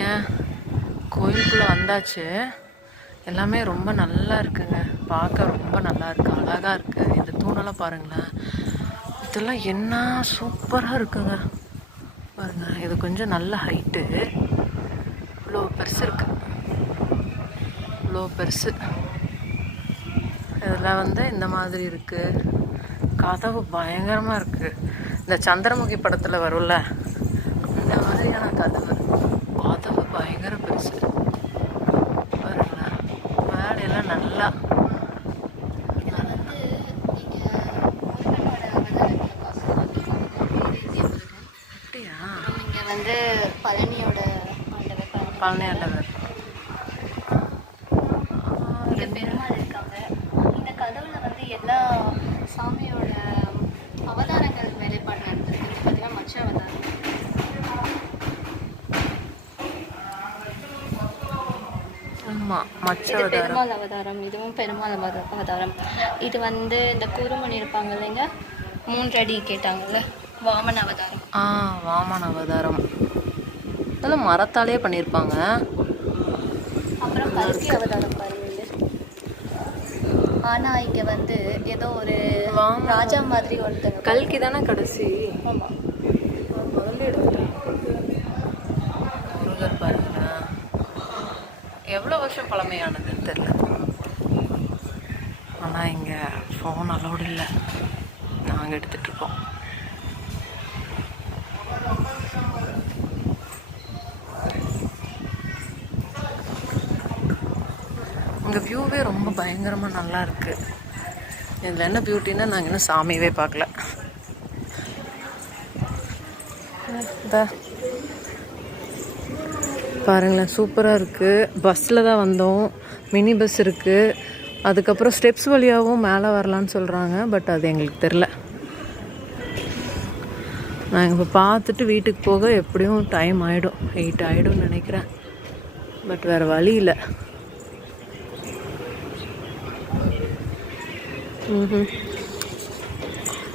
ஓகேங்க, கோயிலுக்குள்ளே வந்தாச்சு. எல்லாமே ரொம்ப நல்லா இருக்குங்க, பார்க்க ரொம்ப நல்லா இருக்குது, அழகாக இருக்குது. இந்த தூணெல்லாம் பாருங்களேன், இதெல்லாம் என்ன சூப்பராக இருக்குங்க. பாருங்க, இது கொஞ்சம் நல்ல ஹைட்டு, இவ்வளோ பெருசு இருக்குது, இவ்வளோ பெருசு. இதில் வந்து இந்த மாதிரி இருக்குது. கதவு பயங்கரமாக இருக்குது. இந்த சந்திரமுகி படத்தில் வரும்ல இந்த மாதிரியான கதவு பயங்கர பெருசு. பாருங்களேன், மேலையெல்லாம் நல்லா அப்படியா. இங்கே வந்து பழனியோட பழனி ஆண்டவர் இங்கே பெருமாள் இருக்காங்க. இந்த கதவுல வந்து எல்லா சாமியோட அவதாரங்கள் வேலைப்பாடு நடந்திருக்கு. இங்கே பார்த்தீங்கன்னா மச்ச அவதாரம், பெருமாள் அவதாரம், இதுவும் பெருமாள் அவதாரம். இது வந்து இந்த குருமணி இருப்பாங்க இல்லைங்க, 3 அடி கேட்டாங்கல்ல, வாமன அவதாரம். வாமன அவதாரம் இதெல்லாம் மரத்தாலே பண்ணியிருப்பாங்க. அப்புறம் கல்கி அவதாரம் பாருங்க. ஆனால் இங்கே வந்து ஏதோ ஒரு ராஜா மாதிரி ஒருத்தங்க. கல்கி தானே கடைசி. ஆமாம், முதல்ல எடுத்துட்டேன். முருகர் பாருங்க, எவ்வளோ வருஷம் பழமையானதுன்னு தெரியல. ஆனால் இங்கே ஃபோன் அலோடு இல்லை, நாங்கள் எடுத்துகிட்ருக்கோம். இங்கே வியூவே ரொம்ப பயங்கரமாக நல்லா இருக்குது. இதில் என்ன பியூட்டின்னா, நாங்கள் இன்னும் சாமியவே பார்க்கல. பாருங்களேன், சூப்பராக இருக்குது. பஸ்ஸில் தான் வந்தோம், மினி பஸ் இருக்குது. அதுக்கப்புறம் ஸ்டெப்ஸ் வழியாகவும் மேலே வரலான்னு சொல்கிறாங்க, பட் அது எங்களுக்கு தெரில. நாங்கள் இப்போ பார்த்துட்டு வீட்டுக்கு போக எப்படியும் டைம் ஆகிடும், 8 ஆகிடும்னு நினைக்கிறேன். பட் வேறு வழி இல்லை.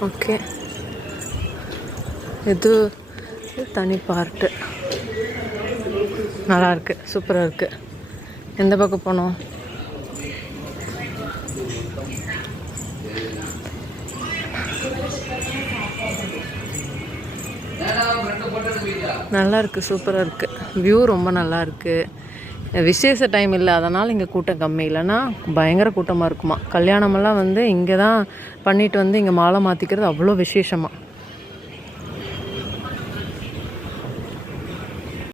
ஓகே, இது தனி பார்ட்டு, நல்லாயிருக்கு, சூப்பராக இருக்குது. எந்த பக்கம் போனோம்? நல்லா இருக்குது, சூப்பராக இருக்குது. வியூ ரொம்ப நல்லா இருக்குது. விசேஷ டைம் இல்லை, அதனால் இங்கே கூட்டம் கம்மி. இல்லைன்னா பயங்கர கூட்டமாக இருக்குமா. கல்யாணமெல்லாம் வந்து இங்கே தான் பண்ணிட்டு வந்து இங்கே மாலை மாற்றிக்கிறது அவ்வளோ விசேஷமாக.